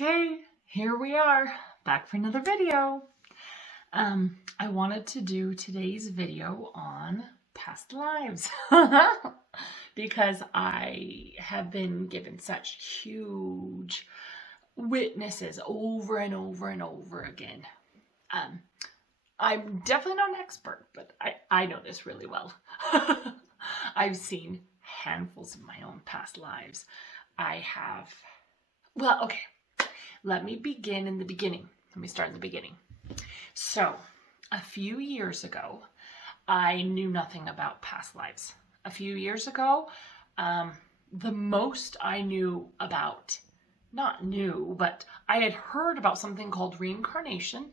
Okay, here we are, back for another video. I wanted to do today's video on past lives because I have been given such huge witnesses over and over and over again. I'm definitely not an expert, but I know this really well. I've seen handfuls of my own past lives. Okay, let me begin in the beginning. Let me start in the beginning. So, a few years ago, I knew nothing about past lives. A few years ago, the most I knew about, not knew, but I had heard about something called reincarnation.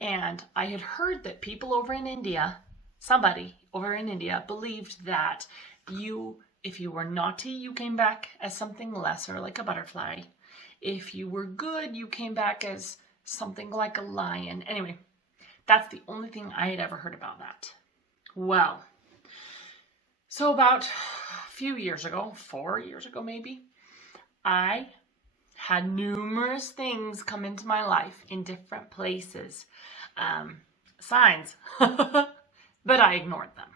And I had heard that people over in India, somebody over in India, believed that if you were naughty, you came back as something lesser, like a butterfly. If you were good, you came back as something like a lion. Anyway, that's the only thing I had ever heard about that. Well, so about a few years ago, 4 years ago maybe, I had numerous things come into my life in different places. Signs, but I ignored them.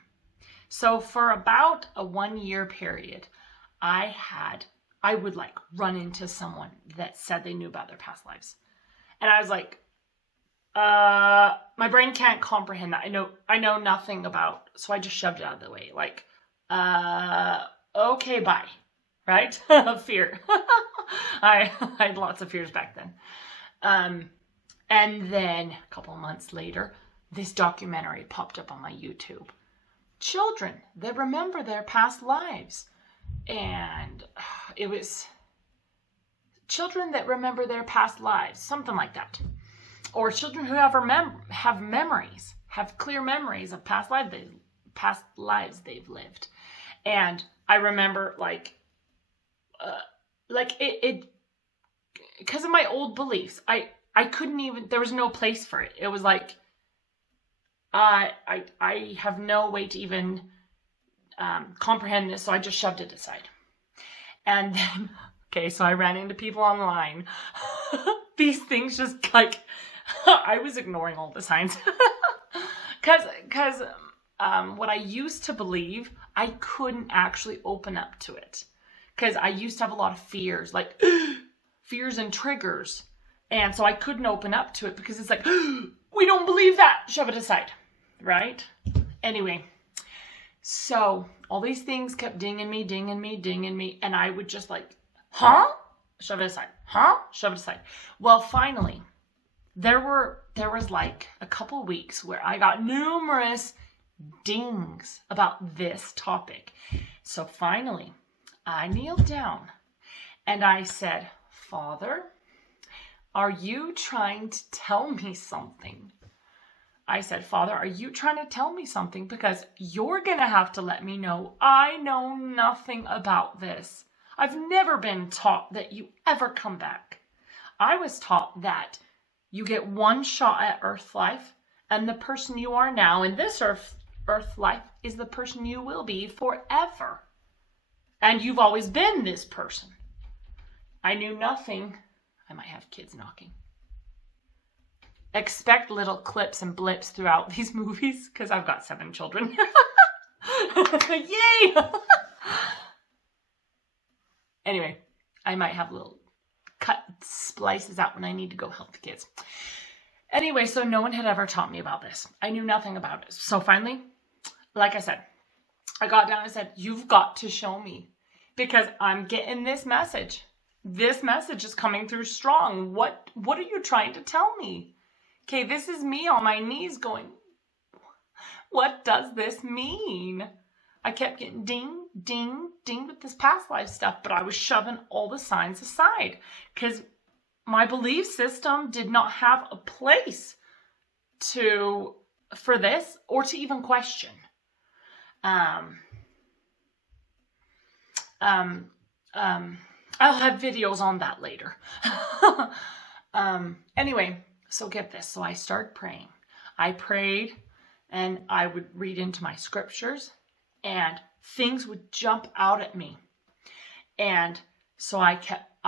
So for about a 1 year period, I would like run into someone that said they knew about their past lives. And I was like, my brain can't comprehend that. I know nothing about, so I just shoved it out of the way. Like, okay, bye. Right? Fear. I had lots of fears back then. And then a couple of months later, this documentary popped up on my YouTube. Children that remember their past lives. And it was children that remember their past lives, something like that. Or children who have memories, have clear memories of past lives they've lived. And I remember because of my old beliefs, I couldn't even, there was no place for it. It was like, I have no way to even comprehend this, so I just shoved it aside. And then, okay, so I ran into people online. These things just like, I was ignoring all the signs. Because what I used to believe, I couldn't actually open up to it. Because I used to have a lot of fears, like fears and triggers. And so I couldn't open up to it because it's like, we don't believe that. Shove it aside. Right? Anyway, so all these things kept dinging me. And I would just like, huh? Shove it aside. Huh? Shove it aside. Well, finally, there was like a couple weeks where I got numerous dings about this topic. So finally, I kneeled down and I said, Father, are you trying to tell me something? I said, Father, are you trying to tell me something? Because you're going to have to let me know. I know nothing about this. I've never been taught that you ever come back. I was taught that you get one shot at earth life, and the person you are now in this earth life is the person you will be forever. And you've always been this person. I knew nothing. I might have kids knocking. Expect little clips and blips throughout these movies because I've got 7 children. Yay! Anyway, I might have little cut splices out when I need to go help the kids. Anyway, so no one had ever taught me about this. I knew nothing about it. So finally, like I said, I got down and said, you've got to show me because I'm getting this message. This message is coming through strong. What are you trying to tell me? Okay, this is me on my knees going, what does this mean? I kept getting ding, ding, ding with this past life stuff, but I was shoving all the signs aside because my belief system did not have a place for this or to even question. I'll have videos on that later. Anyway, so get this. So I started praying. I prayed and I would read into my scriptures and things would jump out at me. And so I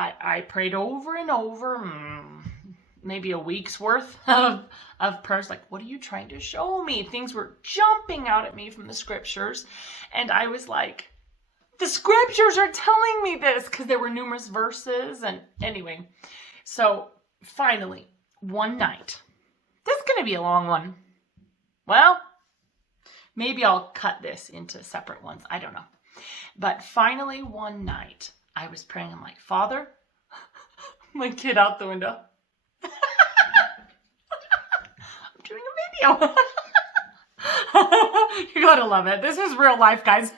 I prayed over and over, maybe a week's worth of prayers. Like, what are you trying to show me? Things were jumping out at me from the scriptures. And I was like, the scriptures are telling me this, because there were numerous verses. And anyway, so finally, one night, this is going to be a long one. Well, maybe I'll cut this into separate ones. I don't know. But finally, one night, I was praying. I'm like, Father, my kid out the window. I'm doing a video. You gotta love it. This is real life, guys.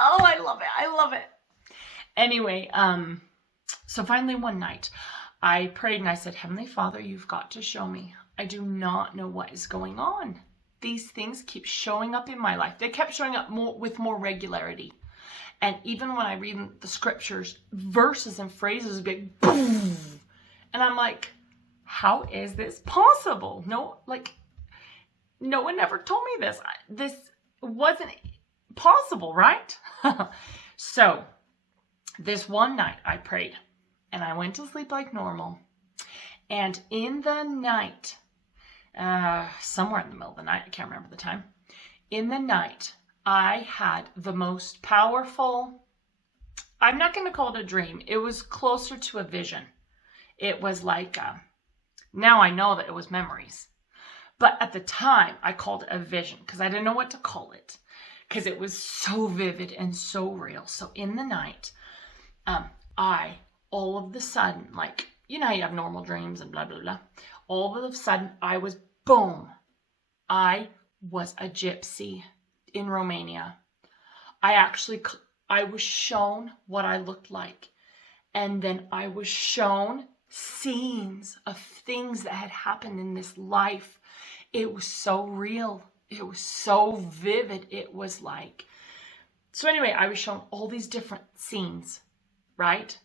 Oh, I love it. I love it. Anyway, so finally one night, I prayed and I said, Heavenly Father, you've got to show me. I do not know what is going on. These things keep showing up in my life. They kept showing up with more regularity. And even when I read the scriptures, verses and phrases would be like, boom. And I'm like, how is this possible? No one ever told me this. This wasn't possible, right? So this one night I prayed and I went to sleep like normal. And in the night, somewhere in the middle of the night, I can't remember the time. In the night, I had the most powerful, I'm not going to call it a dream. It was closer to a vision. It was like, now I know that it was memories. But at the time, I called it a vision because I didn't know what to call it. Because it was so vivid and so real. So in the night, I, all of the sudden, like, you know how you have normal dreams and blah, blah, blah. All of a sudden, I was, boom. I was a gypsy in Romania. I was shown what I looked like. And then I was shown scenes of things that had happened in this life. It was so real. It was so vivid. It was like, so anyway, I was shown all these different scenes, right?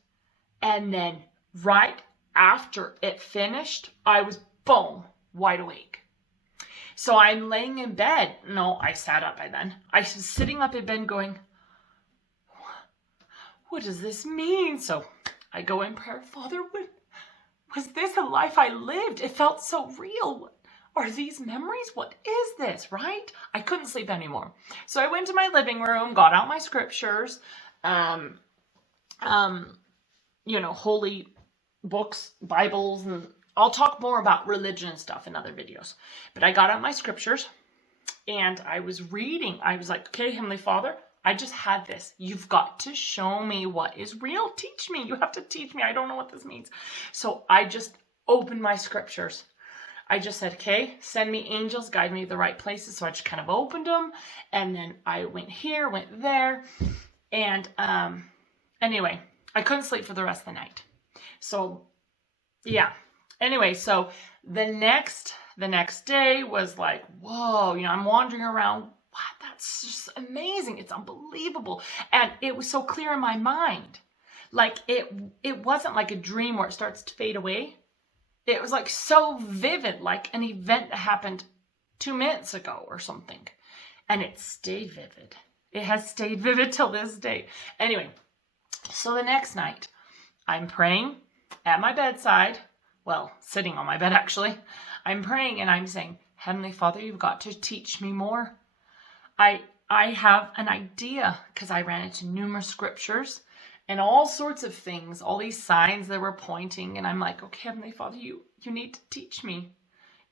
And then right after it finished, I was, boom, wide awake. So I'm laying in bed. No, I sat up by then. I was sitting up in bed going, what does this mean? So I go in prayer, Father, was this a life I lived? It felt so real. Are these memories? What is this, right? I couldn't sleep anymore. So I went to my living room, got out my scriptures, holy books, Bibles, and I'll talk more about religion and stuff in other videos. But I got out my scriptures and I was reading. I was like, okay, Heavenly Father, I just had this. You've got to show me what is real. Teach me. You have to teach me. I don't know what this means. So I just opened my scriptures. I just said, okay, send me angels, guide me to the right places. So I just kind of opened them. And then I went here, went there. And anyway, I couldn't sleep for the rest of the night. So yeah. Anyway, so the next day was like, whoa, I'm wandering around. What? That's just amazing. It's unbelievable. And it was so clear in my mind. Like it wasn't like a dream where it starts to fade away. It was like so vivid, like an event that happened 2 minutes ago or something. And it stayed vivid. It has stayed vivid till this day. Anyway, so the next night, I'm praying at my bedside. Well, sitting on my bed, actually. I'm praying and I'm saying, Heavenly Father, you've got to teach me more. I have an idea because I ran into numerous scriptures and all sorts of things, all these signs that were pointing. And I'm like, okay, Heavenly Father, you need to teach me.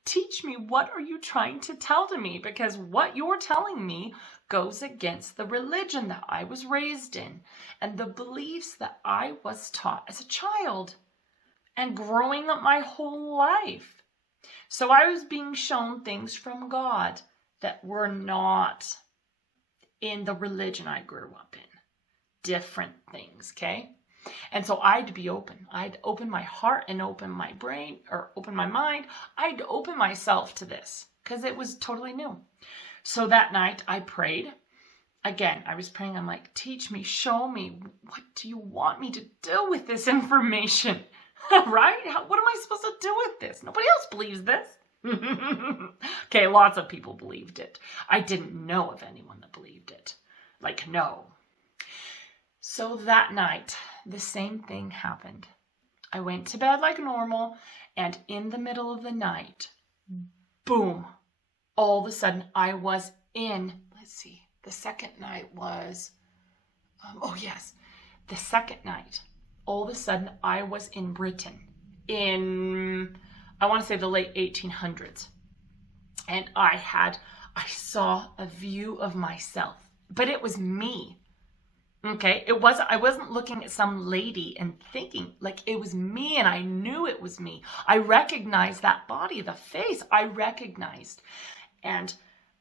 Teach me, what are you trying to tell to me? Because what you're telling me goes against the religion that I was raised in and the beliefs that I was taught as a child and growing up my whole life. So I was being shown things from God that were not in the religion I grew up in. Different things, okay? And so I'd be open. I'd open my heart and open my brain, or open my mind. I'd open myself to this because it was totally new. So that night I prayed. Again, I was praying. I'm like, teach me, show me. What do you want me to do with this information? Right? What am I supposed to do with this? Nobody else believes this. Okay, lots of people believed it. I didn't know of anyone that believed it. Like, no. So that night, the same thing happened. I went to bed like normal, and in the middle of the night, boom, all of a sudden I was in, let's see, the second night was, the second night, all of a sudden I was in Britain in, I want to say the late 1800s. And I saw a view of myself, but it was me. Okay, I wasn't looking at some lady and thinking, like, it was me, and I knew it was me. I recognized that body, the face, I recognized. And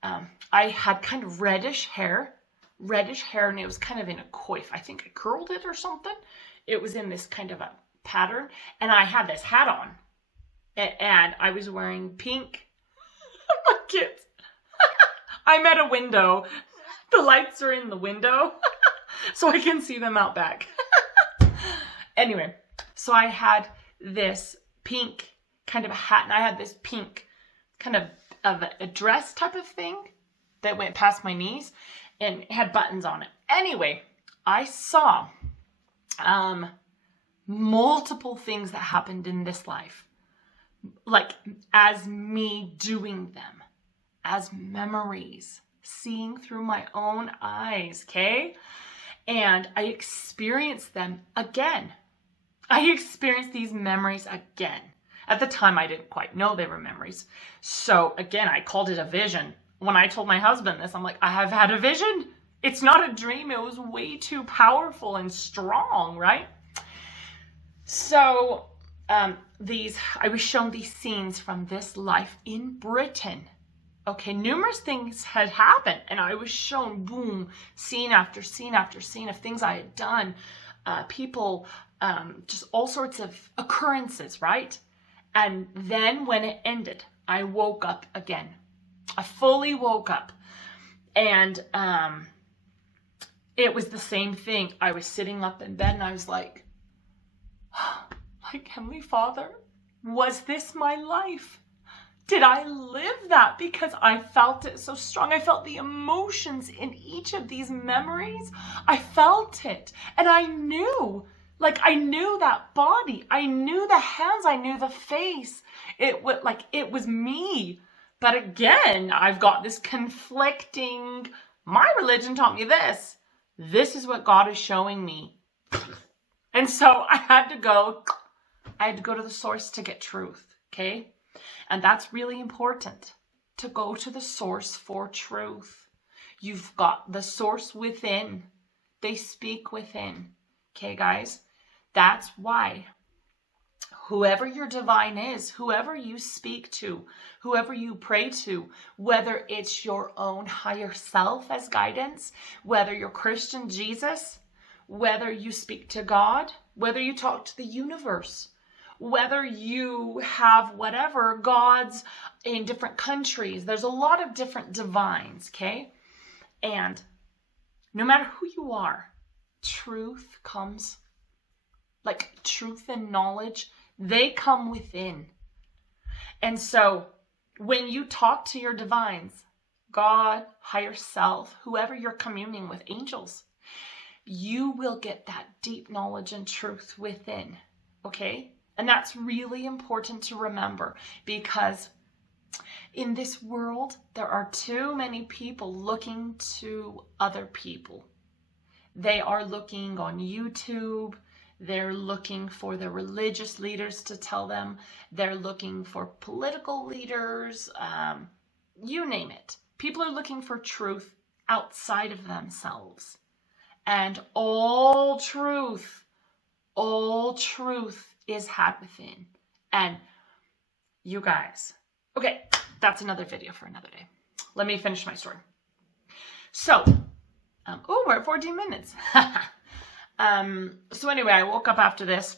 I had kind of reddish hair, and it was kind of in a coif. I think I curled it or something. It was in this kind of a pattern, and I had this hat on, and I was wearing pink. My kids. I'm at a window. The lights are in the window. So I can see them out back. Anyway, so I had this pink kind of a hat, and I had this pink kind of a dress type of thing that went past my knees, and it had buttons on it. Anyway, I saw multiple things that happened in this life, like as me doing them, as memories, seeing through my own eyes, okay? And I experienced them again. I experienced these memories again. At the time, I didn't quite know they were memories. So again, I called it a vision. When I told my husband this, I'm like, I have had a vision. It's not a dream. It was way too powerful and strong, right? So I was shown these scenes from this life in Britain. Okay, numerous things had happened, and I was shown, boom, scene after scene after scene of things I had done, people, just all sorts of occurrences, right? And then when it ended, I woke up again. I fully woke up, and it was the same thing. I was sitting up in bed, and I was like, Heavenly Father, was this my life? Did I live that? Because I felt it so strong. I felt the emotions in each of these memories. I felt it. And I knew that body. I knew the hands. I knew the face. It was me. But again, I've got this conflicting, my religion taught me this. This is what God is showing me. And so I had to go to the source to get truth. Okay? And that's really important, to go to the source for truth. You've got the source within. They speak within. Okay, guys? That's why whoever your divine is, whoever you speak to, whoever you pray to, whether it's your own higher self as guidance, whether you're Christian Jesus, whether you speak to God, whether you talk to the universe, whether you have whatever gods in different countries. There's a lot of different divines, okay? And no matter who you are, truth comes, like truth and knowledge, they come within. And so when you talk to your divines, God, higher self, whoever you're communing with, angels, you will get that deep knowledge and truth within, okay? And that's really important to remember, because in this world, there are too many people looking to other people. They are looking on YouTube. They're looking for the religious leaders to tell them. They're looking for political leaders. You name it. People are looking for truth outside of themselves. And all truth is had within. And you guys, okay, that's another video for another day. Let me finish my story. So, we're at 14 minutes. So anyway, I woke up after this,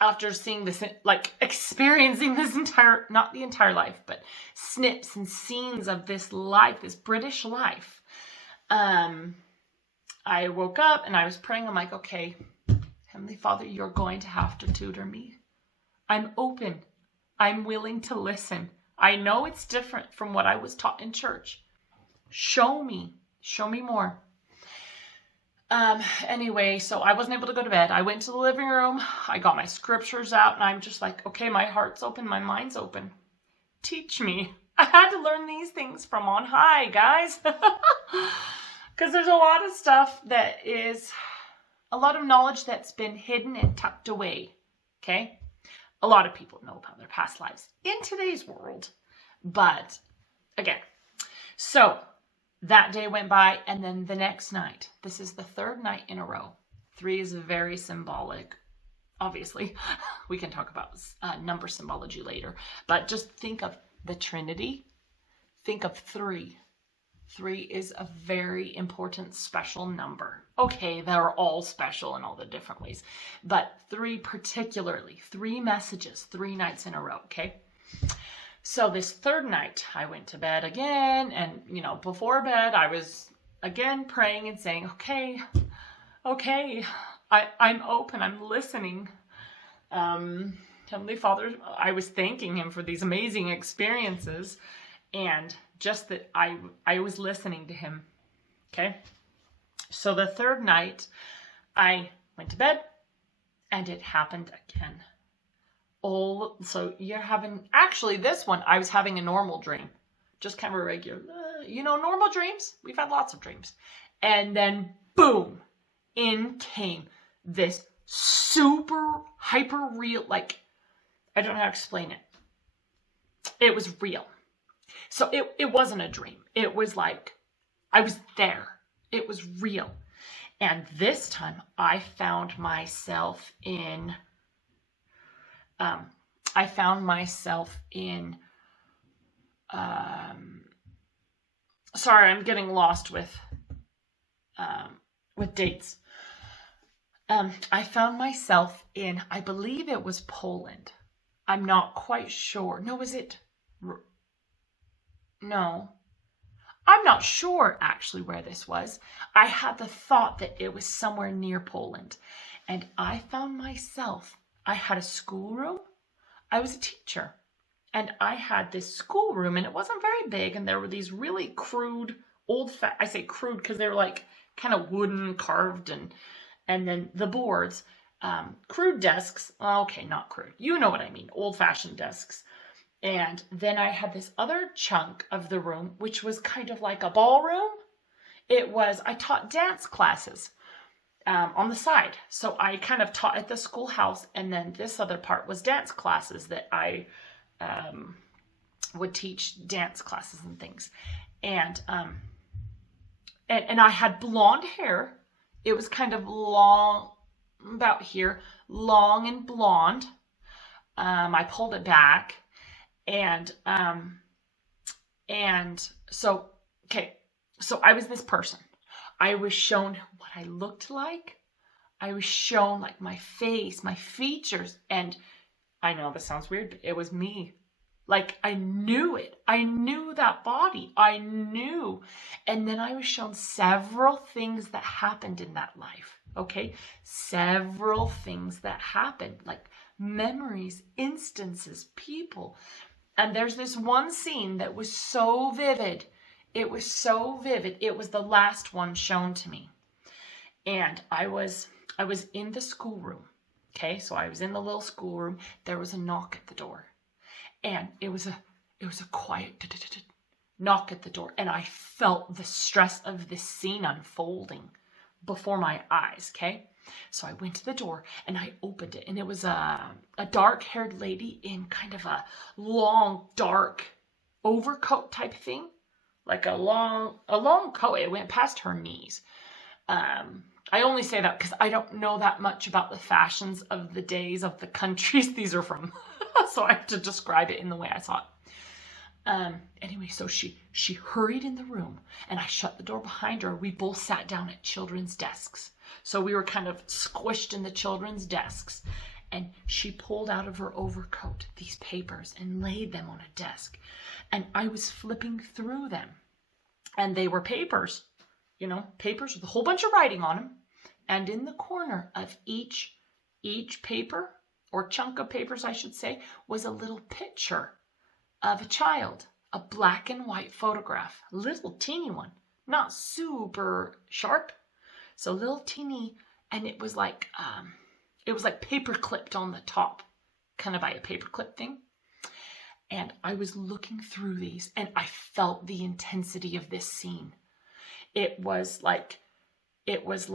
after seeing this, like experiencing this not the entire life, but snips and scenes of this life, this British life. I woke up and I was praying. I'm like, okay, Heavenly Father, you're going to have to tutor me. I'm open. I'm willing to listen. I know it's different from what I was taught in church. Show me more. Anyway, so I wasn't able to go to bed. I went to the living room. I got my scriptures out, and I'm just like, okay, my heart's open, my mind's open. Teach me. I had to learn these things from on high, guys. Because there's a lot of stuff that is, a lot of knowledge that's been hidden and tucked away. Okay? A lot of people know about their past lives in today's world. But, again, so that day went by, and then the next night, this is the third night in a row. 3 is very symbolic. Obviously, we can talk about number symbology later, but just think of the Trinity. Think of 3. 3 is a very important, special number. Okay, they're all special in all the different ways, but 3 particularly, 3 messages, 3 nights in a row, okay? So this third night, I went to bed again, and, before bed, I was again praying and saying, okay, I'm open, I'm listening. Heavenly Father, I was thanking him for these amazing experiences, and just that I was listening to him, okay? So the third night, I went to bed, and it happened again. So you're having, actually this one, I was having a normal dream. Just kind of a regular, normal dreams. We've had lots of dreams. And then boom, in came this super hyper real, like, I don't know how to explain it. It was real. So it wasn't a dream. It was like, I was there. It was real. And this time I found myself in, sorry, I'm getting lost with dates. I found myself in, I believe it was Poland. I'm not quite sure. No, was it? No. I'm not sure actually where this was. I had the thought that it was somewhere near Poland. And I found myself, I had a schoolroom. I was a teacher. And I had this schoolroom, and it wasn't very big. And there were these really crude, I say crude because they were like kind of wooden, carved, and then the boards, crude desks. Okay, not crude. You know what I mean. Old-fashioned desks. And then I had this other chunk of the room, which was kind of like a ballroom. I taught dance classes on the side. So I kind of taught at the schoolhouse, and then this other part was dance classes that I would teach dance classes and things. And I had blonde hair. It was kind of long, about here, long and blonde. I pulled it back. And so I was this person. I was shown what I looked like. I was shown like my face, my features. And I know this sounds weird, but it was me. Like I knew it. I knew that body. I knew. And then I was shown several things that happened in that life. Okay. Several things that happened, like memories, instances, people. And there's this one scene that was so vivid. It was so vivid. It was the last one shown to me. And I was in the schoolroom. Okay, so I was in the little schoolroom. There was a knock at the door. And it was a quiet knock at the door. And I felt the stress of this scene unfolding before my eyes, okay? So I went to the door and I opened it, and it was a dark-haired lady in kind of a long, dark overcoat type thing, like a long coat. It went past her knees. I only say that because I don't know that much about the fashions of the days of the countries these are from, so I have to describe it in the way I saw it. Anyway, so she hurried in the room, and I shut the door behind her. We both sat down at children's desks. So we were kind of squished in the children's desks, and she pulled out of her overcoat these papers and laid them on a desk. And I was flipping through them, and they were papers, papers with a whole bunch of writing on them. And in the corner of each paper, or chunk of papers, I should say, was a little picture of a child, a black and white photograph, a little teeny one, not super sharp. So little teeny, and it was like paper clipped on the top, kind of by a paper clip thing. And I was looking through these and I felt the intensity of this scene. It was like, as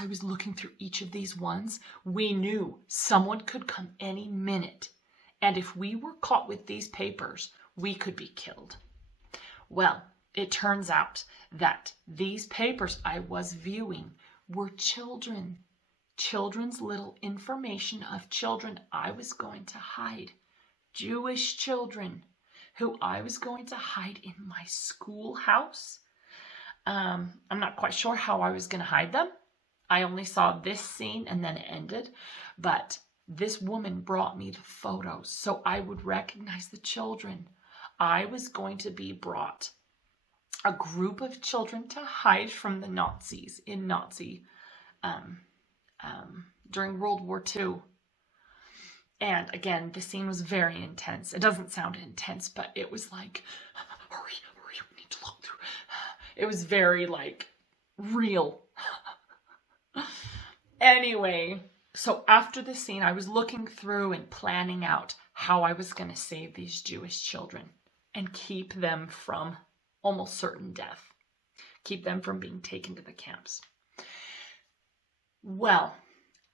I was looking through each of these ones, we knew someone could come any minute. And if we were caught with these papers, we could be killed. Well, it turns out that these papers I was viewing were children's little information of children I was going to hide. Jewish children who I was going to hide in my schoolhouse. I'm not quite sure how I was going to hide them. I only saw this scene and then it ended. But this woman brought me the photos so I would recognize the children. I was going to be brought a group of children to hide from the Nazis in during World War II. And again, the scene was very intense. It doesn't sound intense, but it was like, hurry, we need to look through. It was very like real. Anyway, so after the scene, I was looking through and planning out how I was going to save these Jewish children and keep them from almost certain death. Keep them from being taken to the camps. Well,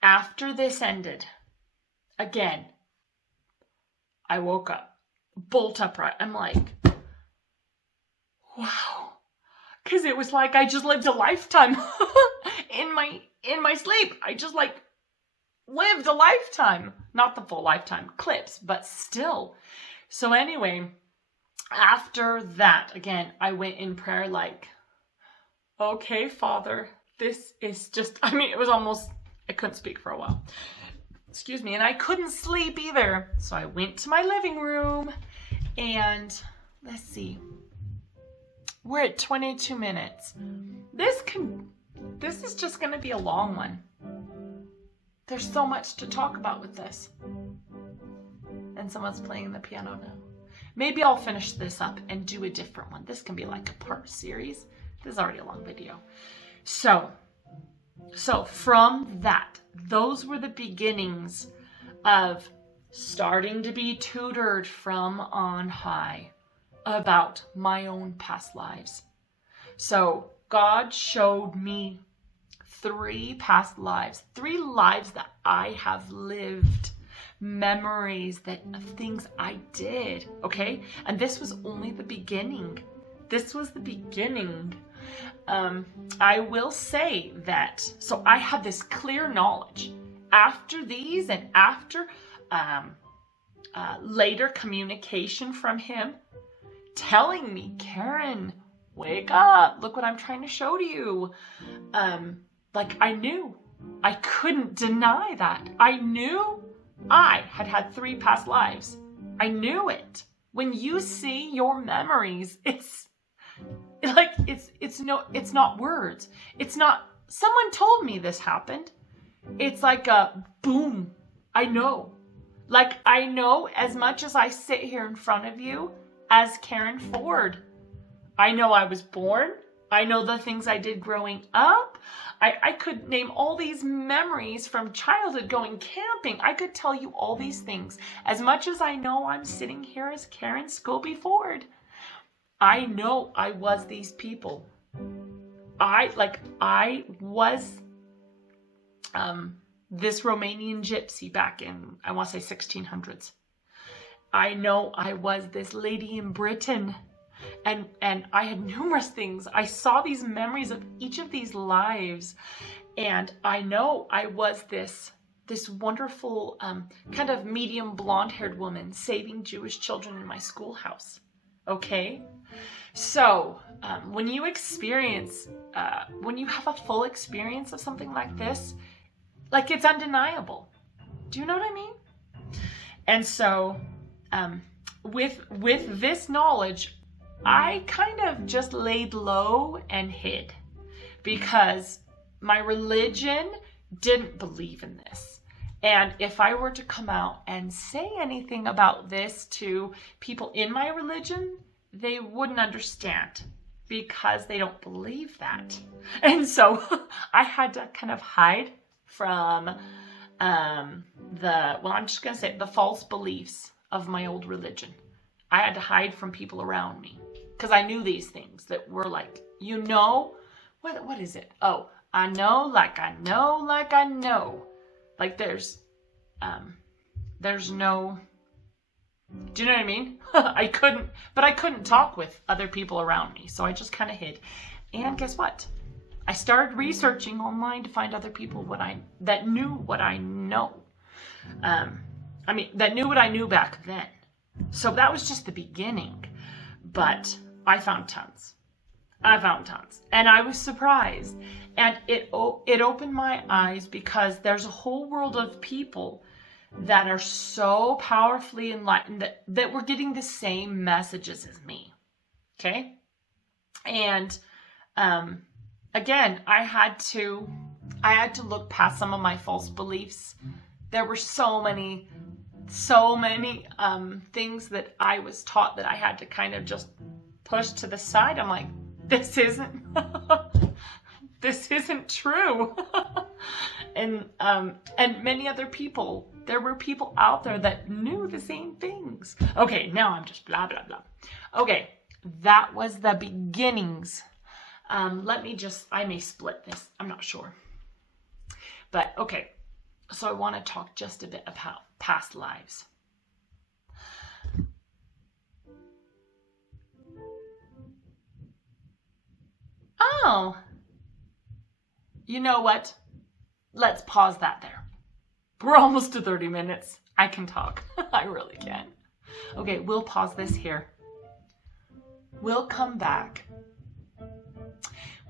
after this ended, again, I woke up, bolt upright. I'm like, wow. Because it was like I just lived a lifetime in my sleep. I just like lived a lifetime. Not the full lifetime clips, but still. So anyway, after that, again, I went in prayer like, okay, Father, this is just, it was almost, I couldn't speak for a while. Excuse me, and I couldn't sleep either. So I went to my living room and let's see. We're at 22 minutes. This is just going to be a long one. There's so much to talk about with this. And someone's playing the piano now. Maybe I'll finish this up and do a different one. This can be like a part series. This is already a long video. So from that, those were the beginnings of starting to be tutored from on high about my own past lives. So God showed me 3 past lives, 3 lives that I have lived, memories of things I did, okay? And this was only the beginning. This was the beginning. I will say that, so I had this clear knowledge after these and after later communication from him telling me, Karen, wake up, look what I'm trying to show to you. Like I knew, I couldn't deny that. I knew I had 3 past lives. I knew it. When you see your memories, it's not words. It's not, someone told me this happened. It's like a boom. I know. Like I know as much as I sit here in front of you as Karen Ford. I know I was born. I know the things I did growing up. I could name all these memories from childhood, going camping. I could tell you all these things. As much as I know I'm sitting here as Karen Scobie Ford. I know I was these people. I was this Romanian gypsy back in, I want to say 1600s. I know I was this lady in Britain. And I had numerous things. I saw these memories of each of these lives. And I know I was this wonderful kind of medium blonde-haired woman saving Jewish children in my schoolhouse. Okay? So when you experience, when you have a full experience of something like this, like it's undeniable. Do you know what I mean? And so with this knowledge, I kind of just laid low and hid because my religion didn't believe in this. And if I were to come out and say anything about this to people in my religion, they wouldn't understand. because they don't believe that. And so I had to kind of hide from I'm just going to say it, the false beliefs of my old religion. I had to hide from people around me because I knew these things that were like, what is it? Oh, I know, like I know, like I know. Like there's no, do you know what I mean? I couldn't talk with other people around me. So I just kind of hid. And guess what? I started researching online to find other people that knew what I know. That knew what I knew back then. So that was just the beginning. But I found tons. And I was surprised. And it opened my eyes because there's a whole world of people that are so powerfully enlightened that were getting the same messages as me. Okay? And again, I had to look past some of my false beliefs. There were so many things that I was taught that I had to kind of just push to the side. I'm like, this isn't true. And many other people, there were people out there that knew the same things. Okay, now I'm just blah, blah, blah. Okay, that was the beginnings. I may split this. I'm not sure. But okay, so I want to talk just a bit about past lives. Oh, you know what? Let's pause that there. We're almost to 30 minutes. I can talk. I really can. Okay, we'll pause this here. We'll come back.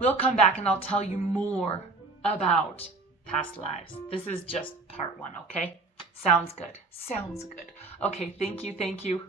And I'll tell you more about past lives. This is just part 1, okay? Sounds good. Okay, thank you.